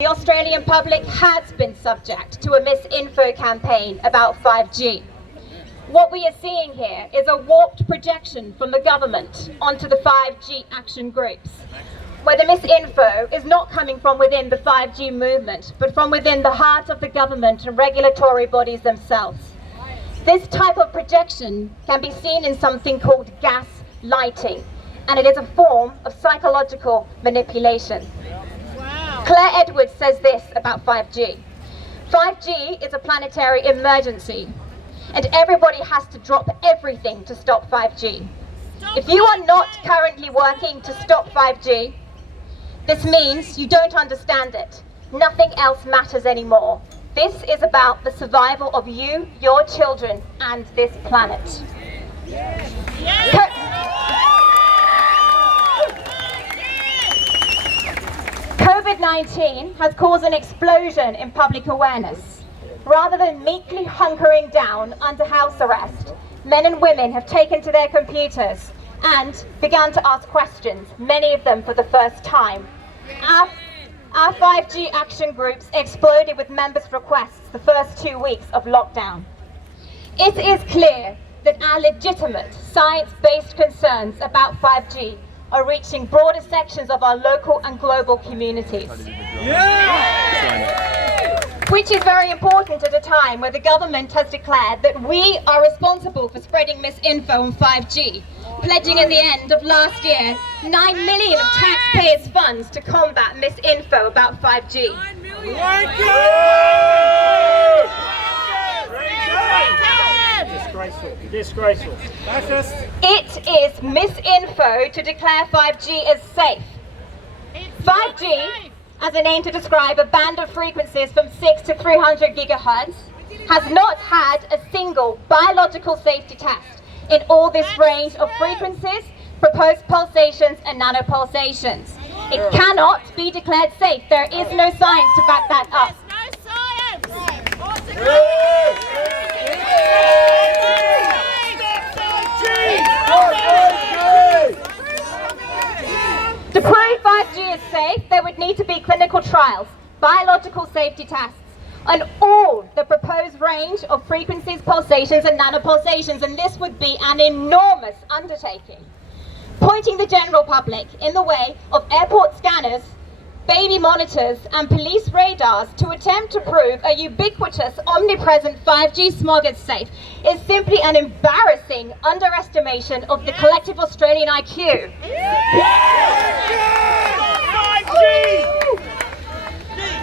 The Australian public has been subject to a misinfo campaign about 5G. What we are seeing here is a warped projection from the government onto the 5G action groups, where the misinfo is not coming from within the 5G movement, but from within the heart of the government and regulatory bodies themselves. This type of projection can be seen in something called gaslighting, and it is a form of psychological manipulation. Claire Edwards says this about 5G. 5G is a planetary emergency, and everybody has to drop everything to stop 5G. If you are not currently working to stop 5G, this means you don't understand it. Nothing else matters anymore. This is about the survival of you, your children, and this planet. COVID-19 has caused an explosion in public awareness. Rather than meekly hunkering down under house arrest, men and women have taken to their computers and began to ask questions, many of them for the first time. Our 5G action groups exploded with members' requests the first 2 weeks of lockdown. It is clear that our legitimate science-based concerns about 5G are reaching broader sections of our local and global communities. Which is very important at a time where the government has declared that we are responsible for spreading misinfo on 5G, pledging at the end of last year 9 million of taxpayers' funds to combat misinfo about 5G. Disgraceful. It is misinfo to declare 5G as safe. 5G, as a name to describe a band of frequencies from 6 to 300 gigahertz, has not had a single biological safety test in all this range of frequencies, proposed pulsations and nanopulsations. It cannot be declared safe. There is no science to back that up. To prove 5G is safe, there would need to be clinical trials, biological safety tests, on all the proposed range of frequencies, pulsations and nanopulsations, and this would be an enormous undertaking, pointing the general public in the way of airport scanners, baby monitors and police radars to attempt to prove a ubiquitous, omnipresent 5G smog is safe is simply an embarrassing underestimation of the collective Australian IQ.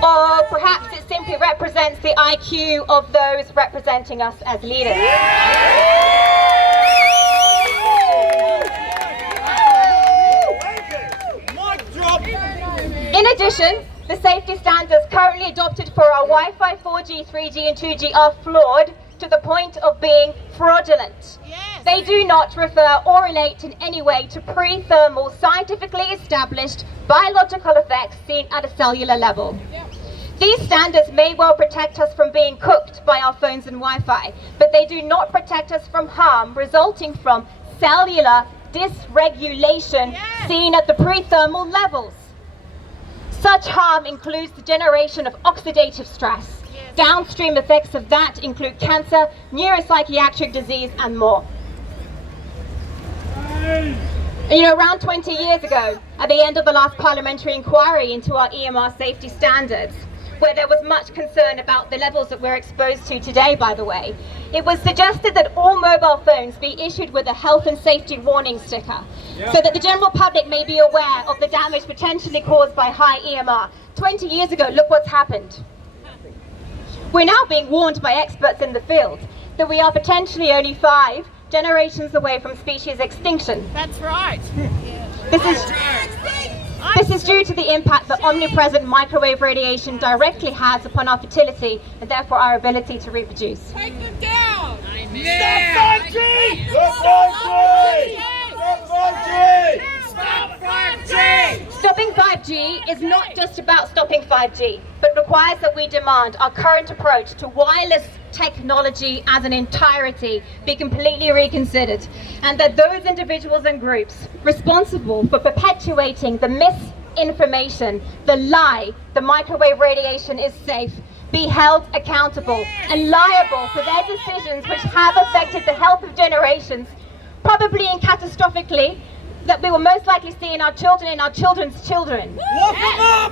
Or perhaps it simply represents the IQ of those representing us as leaders. In addition, the safety standards currently adopted for our Wi-Fi 4G, 3G and 2G are flawed to the point of being fraudulent. Yes. They do not refer or relate in any way to pre-thermal, scientifically established biological effects seen at a cellular level. Yeah. These standards may well protect us from being cooked by our phones and Wi-Fi, but they do not protect us from harm resulting from cellular dysregulation seen at the pre-thermal levels. Such harm includes the generation of oxidative stress. Downstream effects of that include cancer, neuropsychiatric disease, and more. Around 20 years ago, at the end of the last parliamentary inquiry into our EMR safety standards, where there was much concern about the levels that we're exposed to today, by the way, it was suggested that all mobile phones be issued with a health and safety warning sticker, so that the general public may be aware of the damage potentially caused by high EMR. 20 years ago, look what's happened. We're now being warned by experts in the field that we are potentially only 5 generations away from species extinction. That's right. This is due to the impact that omnipresent microwave radiation directly has upon our fertility and therefore our ability to reproduce. Take them down! Stop 5G! Stop 5G! Stop 5G! Stop 5G! Stopping 5G is not just about stopping 5G, but requires that we demand our current approach to wireless technology as an entirety be completely reconsidered, and that those individuals and groups responsible for perpetuating the misinformation, the lie, the microwave radiation is safe, be held accountable and liable for their decisions which have affected the health of generations, probably and catastrophically, that we will most likely see in our children and our children's children. Lock 'em up!